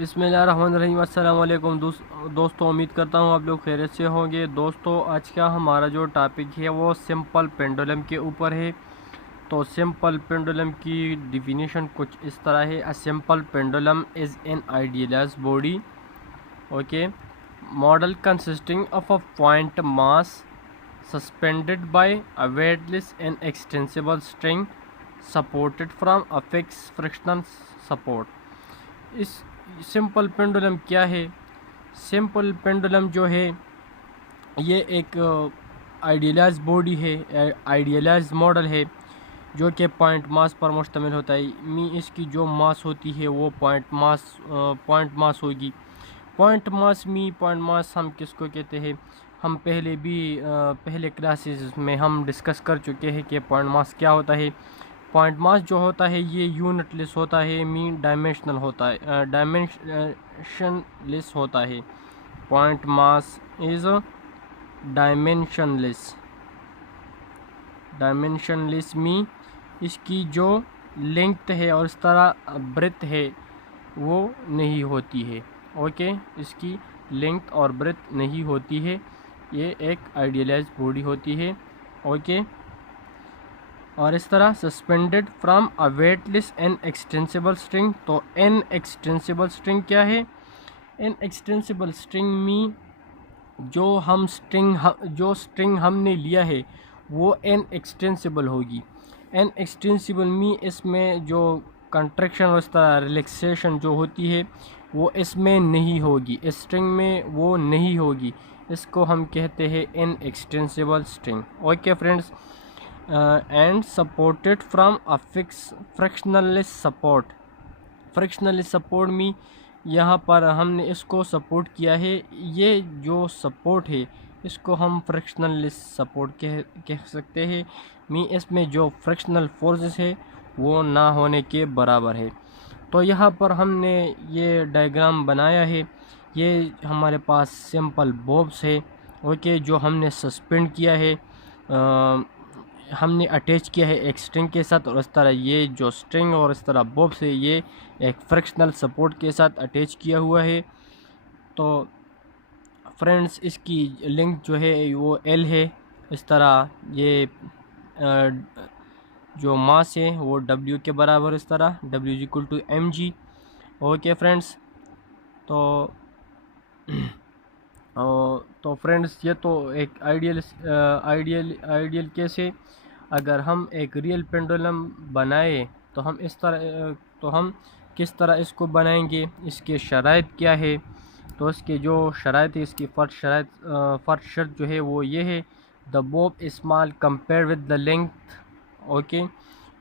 बिस्मिल्लाहिर्रहमानिर्रहीम। अस्सलाम वालेकुम दोस्तों, उम्मीद करता हूँ आप लोग खैरियत से होंगे। दोस्तों, आज का हमारा जो टॉपिक है वो सिंपल पेंडुलम के ऊपर है। तो सिंपल पेंडुलम की डिफिनीशन कुछ इस तरह है। A simple pendulum is an idealised body, okay, model consisting of a point mass suspended by a weightless and extensible string supported from a fixed frictional support। इस सिंपल पेंडुलम क्या है? Simple pendulum जो है ये एक idealise body है, idealise model है जो कि पॉइंट मास पर मुश्तमिल होता है। इसकी जो मास होती है वो पॉइंट मास होगी। पॉइंट मास हम किसको कहते हैं? हम पहले क्लासेस में हम डिस्कस कर चुके हैं कि पॉइंट मास क्या होता है। पॉइंट मास जो होता है ये यूनिटलेस होता है, डायमेंशनल होता है, डायमेंशनलेस होता है। पॉइंट मास इज़ डायमेंशनलेस इसकी जो लेंथ है और इस तरह ब्रेथ है वो नहीं होती है। ओके, इसकी लेंथ और ब्रेथ नहीं होती है। ये एक आइडियलाइज बॉडी होती है। ओके, और इस तरह suspended from a weightless and extensible string. तो एन एक्सटेंसिबल स्ट्रिंग क्या है? एन एक्सटेंसिबल स्ट्रिंग में जो स्ट्रिंग हमने लिया है वो एन एक्सटेंसिबल होगी। एन एक्सटेंसिबल में इसमें जो कंट्रैक्शन और इस तरह रिलैक्सेशन जो होती है वो इसमें नहीं होगी, इस स्ट्रिंग में वो नहीं होगी। इसको हम कहते हैं an extensible string. Okay friends, and supported from a fix frictionless support में यहाँ पर हमने इसको सपोर्ट किया है। ये जो सपोर्ट है इसको हम फ्रिक्शनलेस सपोर्ट कह सकते हैं। इसमें जो फ्रिक्शनल फोर्सेस है वो ना होने के बराबर है। तो यहाँ पर हमने ये डायग्राम बनाया है। ये हमारे पास सिंपल बॉब्स है, ओके, जो हमने सस्पेंड किया है, हमने अटैच किया है एक स्ट्रिंग के साथ। और इस तरह ये जो स्ट्रिंग और इस तरह बॉब्स है ये एक फ्रिक्शनल सपोर्ट के साथ अटैच किया हुआ है। तो फ्रेंड्स, इसकी लेंथ जो है वो एल है। इस तरह ये जो मास है वो डब्ल्यू के बराबर, इस तरह W is equal to M G. Okay friends, तो तो फ्रेंड्स, ये तो एक आइडियल केस है। अगर हम एक रियल पेंडुलम बनाए तो हम किस तरह इसको बनाएंगे, इसके शराइत क्या है? तो इसके जो शराइत है, इसकी फ़र्स्ट शर्त जो है वो ये है, the Bob small compare with the length. Okay,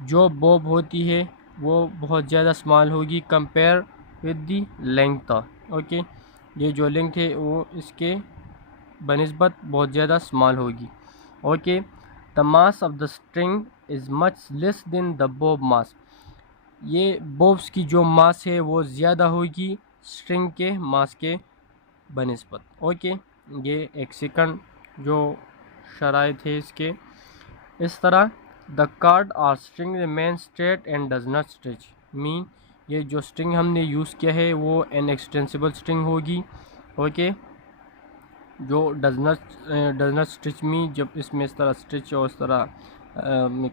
जो बॉब होती है वो बहुत ज़्यादा स्मॉल होगी compare with the length. Okay, ये जो लेंथ है वो इसके बनिस्बत बहुत ज़्यादा स्मॉल होगी। Okay, the mass of the string is much less than the bob mass. ये बॉब्स की जो मास है वो ज़्यादा होगी स्ट्रिंग के मास के बनिस्बत। ओके, ये एक सेकंड जो शराइत है इसके। इस तरह द कार्ड और string remain straight and does not stretch. ये जो स्ट्रिंग हमने यूज़ किया है वो एन एक्सटेंसिबल स्ट्रिंग होगी। ओके, जो डज नॉट स्टिच में जब इसमें इस तरह स्टिच और इस तरह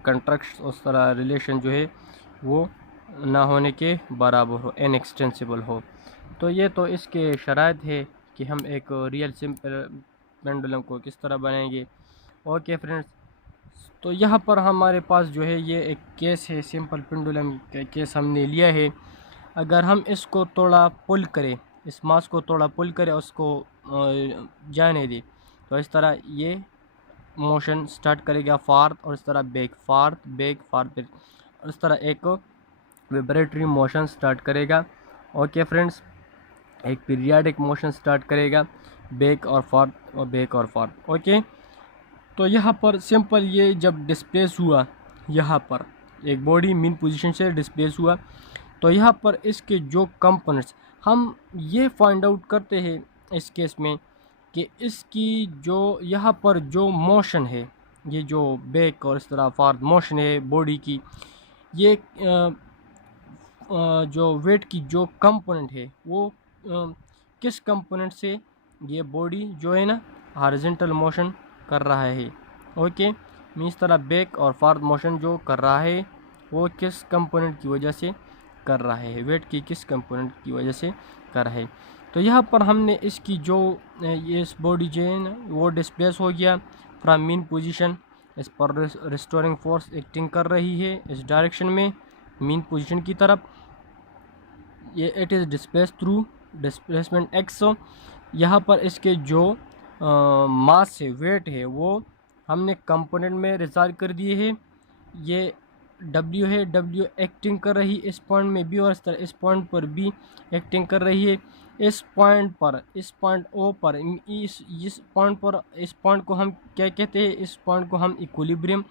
कंट्रैक्ट उस तरह रिलेशन जो है वो ना होने के बराबर हो, एन एक्सटेंसिबल हो। तो ये तो इसके शराइत है कि हम एक रियल सिंपल पेंडुलम को किस तरह बनाएंगे। ओके फ्रेंड्स, तो यहाँ पर हमारे पास जो है ये एक केस है, सिंपल पेंडुलम का केस हमने लिया है। अगर हम इसको थोड़ा पुल करें, इस मास को थोड़ा पुल करें, उसको जाने दें, तो इस तरह ये मोशन स्टार्ट करेगा फॉर्थ और इस तरह बैक फॉर्थ फिर इस तरह एक विब्रेटरी मोशन स्टार्ट करेगा। ओके फ्रेंड्स, एक पीरियाडिक मोशन स्टार्ट करेगा बैक और फॉर्थ। ओके, तो यहाँ पर सिंपल ये जब डिस्प्लेस हुआ, यहाँ पर एक बॉडी मीन पोजीशन से डिस्प्लेस हुआ, तो यहाँ पर इसके जो कंपोनेंट्स हम ये फाइंड आउट करते हैं इस केस में कि इसकी जो यहाँ पर जो मोशन है, ये जो बैक और इस तरह फॉरवर्ड मोशन है बॉडी की, ये जो वेट की जो कंपोनेंट है वो किस कंपोनेंट से ये बॉडी जो है ना हॉरिजॉन्टल मोशन कर रहा है। ओके, मीन्स तरह बैक और फॉरवर्ड मोशन जो कर रहा है वो किस कंपोनेंट की वजह से कर रहा है, वेट की किस कंपोनेंट की वजह से कर रहा है। तो यहाँ पर हमने इसकी जो ये इस बॉडी जो है ना वो डिस्प्लेस हो गया फ्रॉम मीन पोजीशन। इस पर रिस्टोरिंग फोर्स एक्टिंग कर रही है इस डायरेक्शन में मीन पोजीशन की तरफ। ये it is displace through displacement x. यहाँ पर इसके जो मास है वेट है वो हमने कंपोनेंट में रिजॉल्व कर दिए है। ये W है, W एक्टिंग कर रही इस पॉइंट में भी और इस पॉइंट पर भी एक्टिंग कर रही है। इस पॉइंट पर, इस पॉइंट O पर, इस पॉइंट पर, इस पॉइंट को हम क्या कहते हैं, इस पॉइंट को हम इक्विलिब्रियम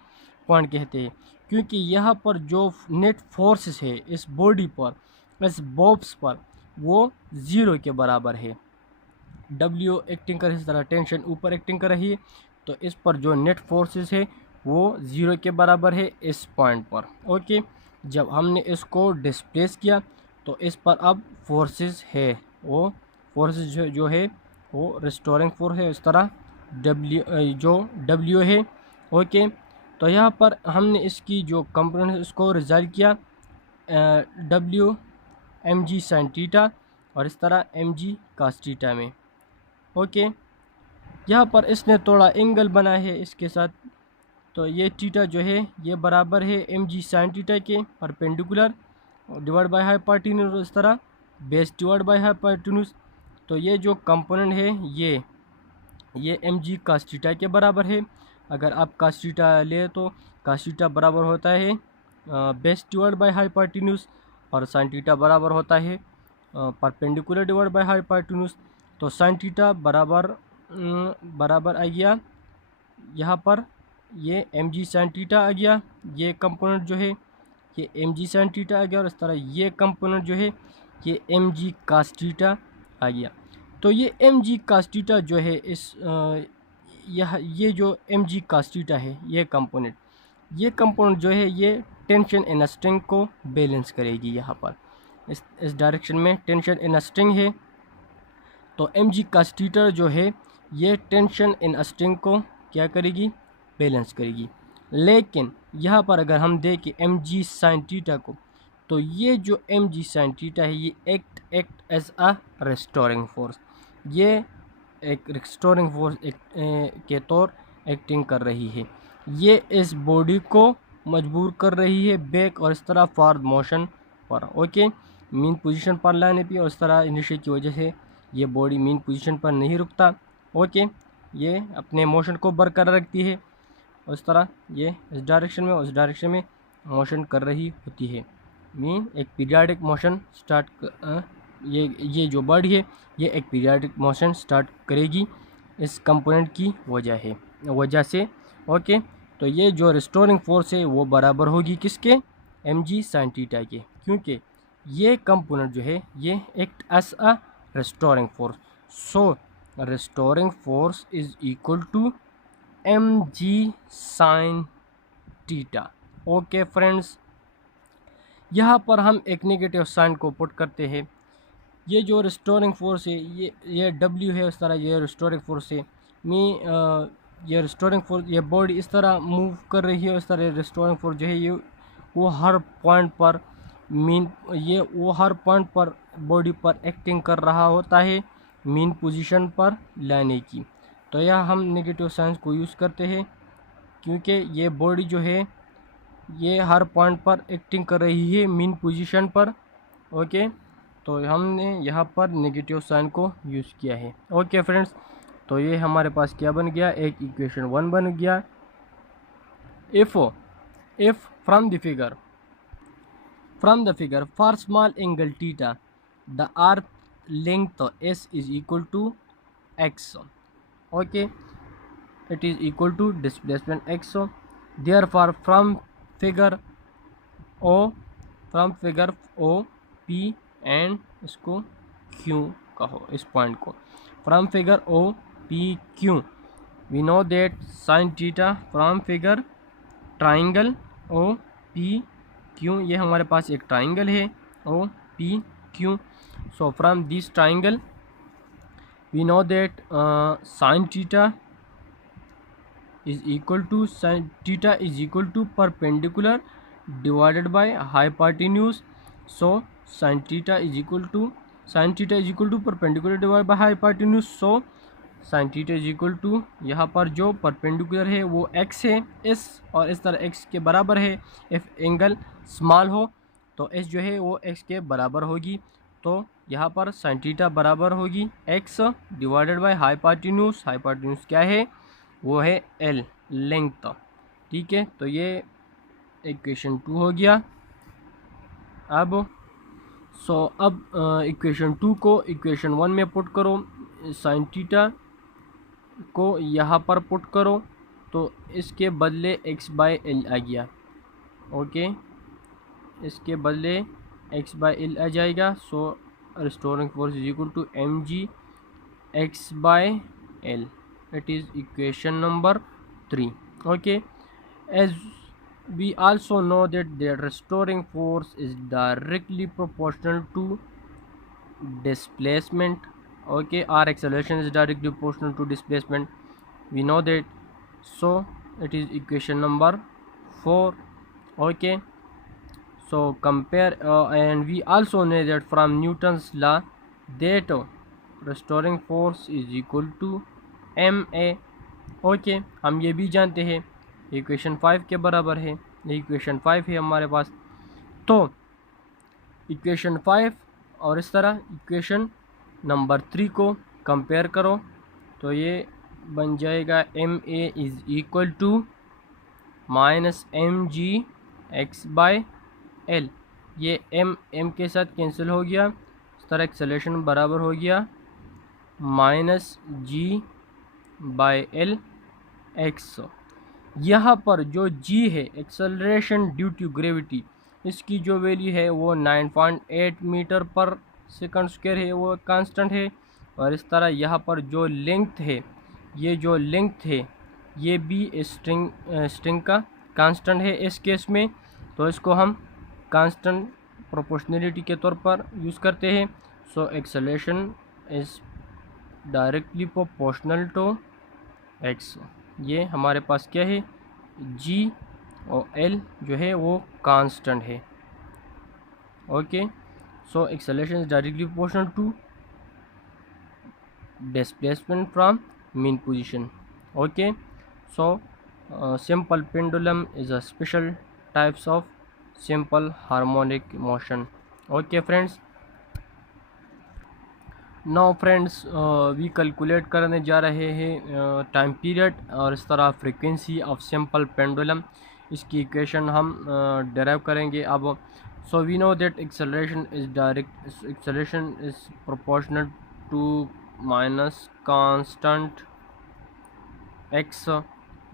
पॉइंट कहते हैं, क्योंकि यहाँ पर जो नेट फोर्सेस है इस बॉडी पर, इस बॉब्स पर, वो 0 के बराबर है। W एक्टिंग कर इस तरह टेंशन ऊपर एक्टिंग कर रही है, तो इस पर जो नेट फोर्सेस है वो 0 के बराबर है इस पॉइंट पर। ओके, जब हमने इसको डिस्प्लेस किया तो इस पर अब फोर्सेस है, वो फोर्सेस जो है वो रिस्टोरिंग फोर्स है। इस तरह W है। ओके, तो यहाँ पर हमने इसकी जो कंपोनेंट इसको रिजल्ट किया W mg sin थीटा और इस तरह mg cos थीटा में। ओके, यहाँ पर इसने थोड़ा एंगल बनाया है इसके साथ, तो ये थीटा जो है ये बराबर है mg sin थीटा के परपेंडिकुलर डिवाइड बाय हाइपोटेन्यूज, इस तरह बेस डिवाइड बाय हाइपोटेन्यूज। तो ये जो कंपोनेंट है ये mg cos थीटा के बराबर है। अगर आप cos थीटा ले तो cos थीटा बराबर होता है बेस डिवाइड बाय हाइपोटेन्यूज और sin थीटा बराबर होता है परपेंडिकुलर डिवाइड बाय हाइपोटेन्यूज। तो sin थीटा बराबर आ गया यहाँ पर ये mg sin थीटा आ गया। ये कंपोनेंट जो है ये mg sin थीटा आ गया और इस तरह ये कंपोनेंट जो है ये mg cos थीटा आ गया। तो ये mg cos थीटा जो है इस ये जो mg cos थीटा है ये कंपोनेंट जो है ये टेंशन इन स्ट्रिंग को बैलेंस करेगी। यहाँ पर इस डायरेक्शन में टेंशन इन स्ट्रिंग है, तो mg cos थीटा जो है ये टेंशन इन स्ट्रिंग को क्या करेगी, बैलेंस करेगी। लेकिन यहाँ पर अगर हम देखें mg sin थीटा को, तो ये जो mg sin थीटा है ये act as a restoring force, ये एक रेस्टोरिंग फोर्स के तौर एक्टिंग कर रही है। ये इस बॉडी को मजबूर कर रही है बैक और इस तरह फॉरवर्ड मोशन पर। ओके, मीन पोजीशन पर लाने पे और इस तरह इनिशियल की वजह से ये बॉडी मीन पोजीशन पर नहीं रुकता। ओके, ये अपने मोशन को बरकरार रखती है और इस तरह ये इस डायरेक्शन में और उस डायरेक्शन में मोशन कर रही होती है। मीन एक पीरियाडिक मोशन स्टार्ट ये जो बॉडी है ये एक पीरियाडिक मोशन स्टार्ट करेगी इस कंपोनेंट की वजह से। ओके, तो ये जो रिस्टोरिंग फोर्स है वो बराबर होगी किसके, mg sin थीटा के, क्योंकि ये कंपोनेंट जो है ये act as a restoring force. So restoring force is equal to mg sin theta. Okay friends, यहाँ पर हम एक नेगेटिव साइन को पुट करते हैं। ये जो रिस्टोरिंग फोर्स है ये W है, उस तरह ये रिस्टोरिंग फोर्स है। ये रिस्टोरिंग फोर्स ये बॉडी इस तरह मूव कर रही है, इस तरह रिस्टोरिंग फोर्स जो है ये वो हर पॉइंट पर बॉडी पर एक्टिंग कर रहा होता है मीन पोजीशन पर लाने की। तो यह हम नेगेटिव साइंस को यूज़ करते हैं क्योंकि ये बॉडी जो है ये हर पॉइंट पर एक्टिंग कर रही है मीन पोजीशन पर। ओके, तो हमने यहाँ पर नेगेटिव साइन को यूज़ किया है। ओके फ्रेंड्स, तो ये हमारे पास क्या बन गया, एक इक्वेशन 1 बन गया। If from the figure for small angle theta the arc length s is equal to x। Okay, it is equal to displacement x। Therefore from figure O P and इसको Q कहो, इस point को from figure O P Q we know that sine theta from figure triangle O P Q, ये हमारे पास एक triangle है O P Q. So from this triangle we know that sin theta is equal to perpendicular divided by hypotenuse. So sin theta is equal to perpendicular divided by hypotenuse. So sin theta is equal to यहाँ पर जो perpendicular है वो x है, s और इस तरह x के बराबर है। इफ़ एंगल स्मॉल हो तो s जो है वो x के बराबर होगी। तो यहाँ पर sin थीटा बराबर होगी x divided by hypotenuse. Hypotenuse क्या है? वो है l, लेंथ। ठीक है, तो ये इक्वेशन 2 हो गया। अब इक्वेशन 2 को इक्वेशन 1 में पुट करो, sin थीटा को यहाँ पर पुट करो तो इसके बदले x बाय एल आ गया। ओके, इसके बदले x बाय एल आ जाएगा। So restoring force is equal to mg x by L. It is equation number 3। Okay, as we also know that the restoring force is directly proportional to displacement. Okay, our acceleration is directly proportional to displacement, we know that. So it is equation number 4. Okay, so compare and we also know that from Newton's law that restoring force is equal to ma. Okay, हम ये भी जानते हैं equation 5 के बराबर है। Equation 5 है हमारे पास। तो इक्वेशन 5 और इस तरह इक्वेशन नंबर 3 को कंपेयर करो तो ये बन जाएगा M A is equal to minus M G X by L. ये एम के साथ कैंसिल हो गया। इस तरह एक्सेलरेशन बराबर हो गया minus G by L X. यहाँ पर जो g है एक्सेलरेशन ड्यू टू ग्रेविटी, इसकी जो वैल्यू है वो 9.8 मीटर पर सेकंड स्क्वायर है, वो कांस्टेंट है। और इस तरह यहाँ पर जो लेंथ है, ये जो लेंथ है ये भी स्ट्रिंग का कांस्टेंट है इस केस में। तो इसको हम कांस्टेंट प्रोपोर्शनलिटी के तौर पर यूज़ करते हैं। So acceleration is directly proportional to x। ये हमारे पास क्या है? g और l जो है वो कांस्टेंट है। Okay, so acceleration is directly proportional to displacement from mean position. Okay, so simple pendulum is a special types of simple harmonic motion. Okay friends, now friends we calculate करने जा रहे हैं time period और इस तरह frequency of simple pendulum. इसकी equation हम derive करेंगे अब। So we know that acceleration is proportional to minus constant X.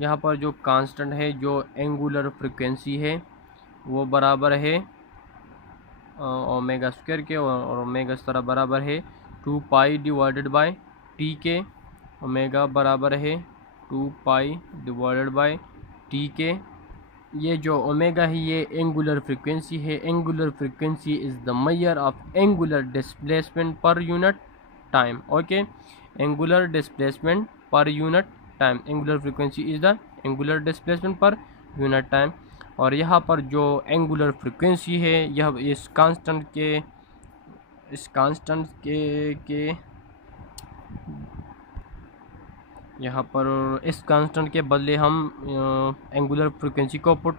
यहाँ पर जो कांस्टेंट है, जो एंगुलर फ्रीक्वेंसी है, वो बराबर है ओमेगा स्क्वायर के, और ओमेगा इस तरह बराबर है 2 पाई डिवाइडेड बाय टी के। ओमेगा बराबर है 2 पाई डिवाइडेड बाय टी के। ये जो ओमेगा है ये एंगुलर फ्रीक्वेंसी है। Angular frequency is the measure of angular displacement per unit time. Okay, angular displacement per unit time, angular frequency is the angular displacement per unit time. और यहाँ पर जो एंगुलर फ्रीक्वेंसी है यह इस कांस्टेंट के यहाँ पर इस कांस्टेंट के बदले हम एंगुलर फ्रीक्वेंसी को पुट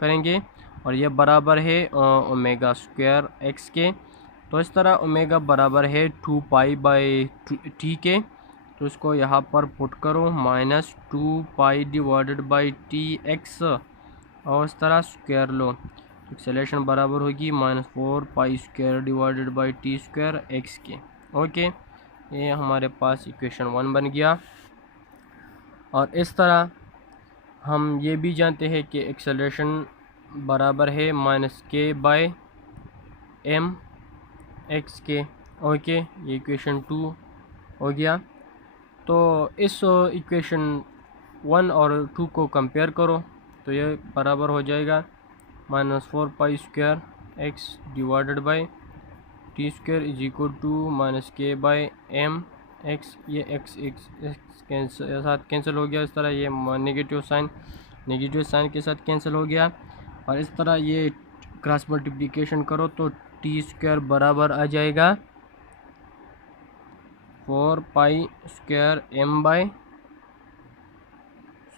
करेंगे और ये बराबर है ओमेगा स्क्वायर एक्स के। तो इस तरह ओमेगा बराबर है 2 पाई बाई टी के। तो इसको यहाँ पर पुट करो minus 2 pi divided by T x और इस तरह स्क्वायर लो। एक्सेलरेशन बराबर होगी -4 pi square divided by T square x के। ओके, ये हमारे पास इक्वेशन 1 बन गया। और इस तरह हम ये भी जानते हैं कि एक्सेलरेशन बराबर है -k बाय m x के। ओके, ये इक्वेशन 2 हो गया। तो इस इक्वेशन 1 और 2 को कंपेयर करो तो ये बराबर हो जाएगा -4 pi square X divided by T square is equal to minus K by M X. ये एक्स साथ कैंसिल हो गया, इस तरह ये नेगेटिव साइन के साथ कैंसिल हो गया, और इस तरह ये क्रॉस मल्टीप्लिकेशन करो तो टी स्क्वायर बराबर आ जाएगा 4 pi square M by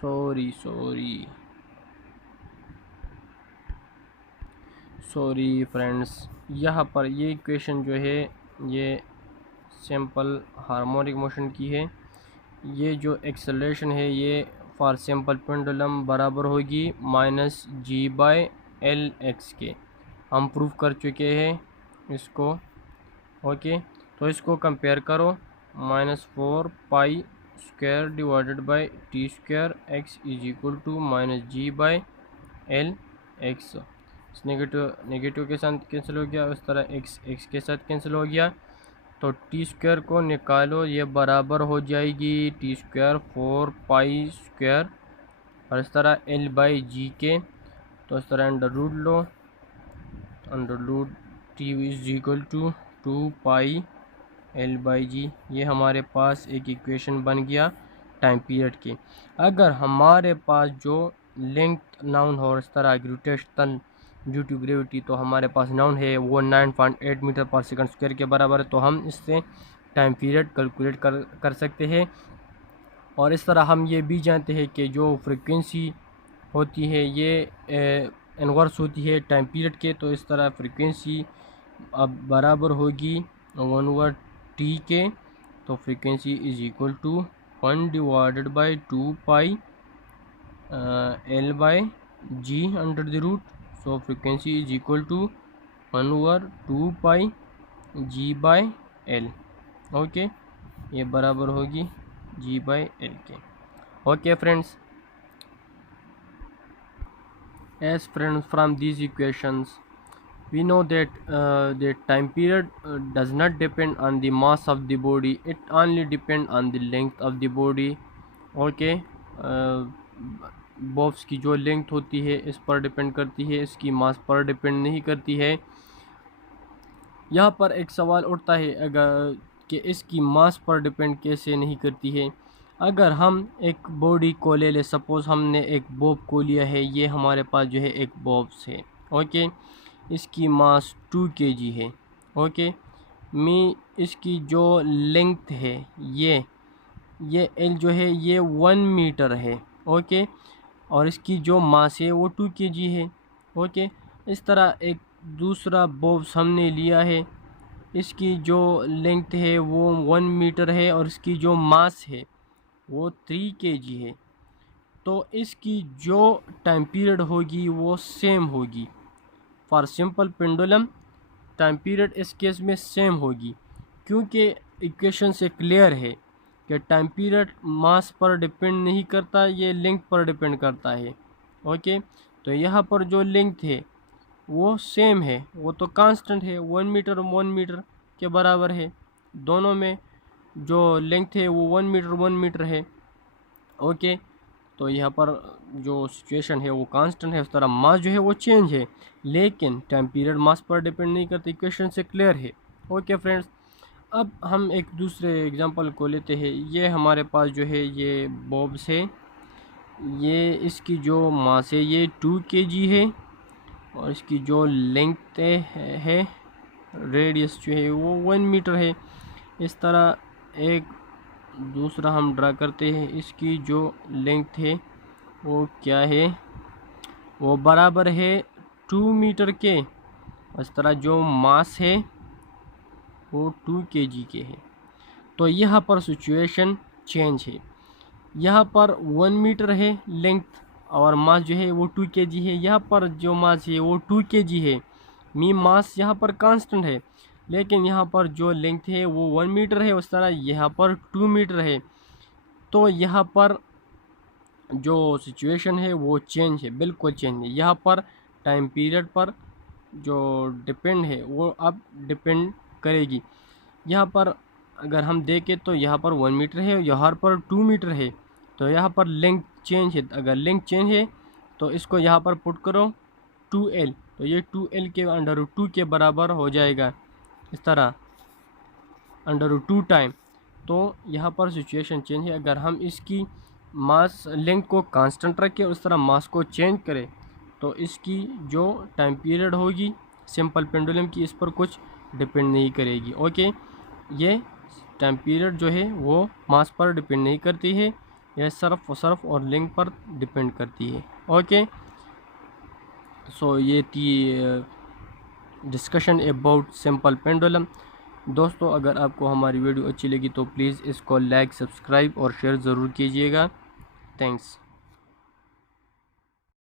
sorry friends, यहाँ पर ये इक्वेशन जो है ये सिंपल हार्मोनिक मोशन की है। ये जो एक्सेलरेशन है ये फॉर सिंपल पेंडुलम बराबर होगी minus G by L X के। हम प्रूव कर चुके हैं इसको। ओके, तो इसको कंपेयर करो, -4 pi square divided by T square X is equal to minus G by L X. Negative के साथ कैंसिल हो गया, उस तरह एक्स के साथ कैंसिल हो गया, तो टी स्क्वायर को निकालो, ये बराबर हो जाएगी टी स्क्वायर 4 पाई स्क्वायर, और इस तरह एल बाई जी के, तो इस तरह अंडर रूट लो, under root T is equal to 2 pi L by G. ये हमारे पास एक इक्वेशन बन गया टाइम पीरियड की। अगर हमारे पास जो लेंथ नाउन हो इस तरह ग्रेविटेशन ड्यू टू ग्रेविटी, तो हमारे पास नाउन है वो 9.8 मीटर पर सेकंड स्क्वायर के बराबर है, तो हम इससे टाइम पीरियड कैलकुलेट कर सकते हैं। और इस तरह हम ये भी जानते हैं कि जो फ्रीक्वेंसी होती है ये इन्वर्स होती है टाइम पीरियड के, तो इस तरह फ्रीक्वेंसी अब बराबर होगी 1/t के, तो frequency is equal to 1 divided by 2 pi L by G under the root, so frequency is equal to 1/2 pi G by L. Okay, ये बराबर होगी जी बाई एल के। Okay friends, as friends from these equations we know that the time period does not depend on the mass of the body, it only depend on the length of the body. okay, bobs की जो length होती है इस पर depend करती है, इसकी मास पर डिपेंड नहीं करती है। यहाँ पर एक सवाल उठता है अगर कि इसकी मास पर डिपेंड कैसे नहीं करती है। अगर हम एक बॉडी को ले ले, सपोज़ हमने एक बॉब को लिया है, ये हमारे पास जो है एक बॉब्स है। ओके, इसकी मास 2 kg है। ओके, इसकी जो लेंथ है ये एल जो है ये 1 मीटर है। ओके, और इसकी जो मास है वो 2 kg है। ओके, इस तरह एक दूसरा बॉब्स हमने लिया है, इसकी जो लेंथ है वो 1 मीटर है और इसकी जो मास है वो 3 kg है, तो इसकी जो टाइम पीरियड होगी वो सेम होगी। For simple pendulum time period इस केस में सेम होगी, क्योंकि इक्वेशन से क्लियर है कि टाइम पीरियड मास पर डिपेंड नहीं करता, ये लेंथ पर डिपेंड करता है। ओके, तो यहाँ पर जो लेंथ है वो सेम है, वो तो कांस्टेंट है, 1 मीटर 1 मीटर के बराबर है। दोनों में जो लेंथ है वो 1 मीटर है। ओके, तो यहाँ पर जो सिचुएशन है वो कांस्टेंट है, उस तरह मास जो है वो चेंज है, लेकिन टाइम पीरियड मास पर डिपेंड नहीं करता, इक्वेशन से क्लियर है। ओके फ्रेंड्स, अब हम एक दूसरे एग्जांपल को लेते हैं। ये हमारे पास जो है ये बॉब्स है, ये इसकी जो मास है ये 2 kg है, और इसकी जो लेंथ है रेडियस जो है वो 1 मीटर है। इस तरह एक दूसरा हम ड्रा करते हैं, इसकी जो लेंथ है वो क्या है, वो बराबर है 2 मीटर के। इस तरह जो मास है वो 2 kg के है। तो यहाँ पर सिचुएशन चेंज है, यहाँ पर 1 मीटर है लेंथ और मास जो है वो 2 kg है। यहाँ पर जो मास है वो 2 kg है, मास यहाँ पर कांस्टेंट है, लेकिन यहाँ पर जो लेंथ है वो 1 मीटर है, उस तरह यहाँ पर 2 मीटर है। तो यहाँ पर जो सिचुएशन है वो चेंज है, बिल्कुल चेंज है। यहाँ पर टाइम पीरियड पर जो डिपेंड है वो अब डिपेंड करेगी। यहाँ पर अगर हम देखें तो यहाँ पर 1 मीटर है, यहाँ पर 2 मीटर है, तो यहाँ पर लेंथ चेंज है। अगर लेंथ चेंज है तो इसको यहाँ पर पुट करो 2L, तो ये 2L के √2 के बराबर हो जाएगा, इस तरह √2 टाइम। तो यहाँ पर सिचुएशन चेंज है। अगर हम इसकी मास लेंथ को कांस्टेंट रखें, उस तरह मास को चेंज करें, तो इसकी जो टाइम पीरियड होगी सिंपल पेंडुलम की, इस पर कुछ डिपेंड नहीं करेगी। ओके, ये टाइम पीरियड जो है वो मास पर डिपेंड नहीं करती है, यह सिर्फ और लेंथ पर डिपेंड करती है। ओके, सो ये थी डिस्कशन अबाउट सिंपल पेंडुलम। दोस्तों, अगर आपको हमारी वीडियो अच्छी लगी तो प्लीज़ इसको लाइक, सब्सक्राइब और शेयर ज़रूर कीजिएगा। थैंक्स।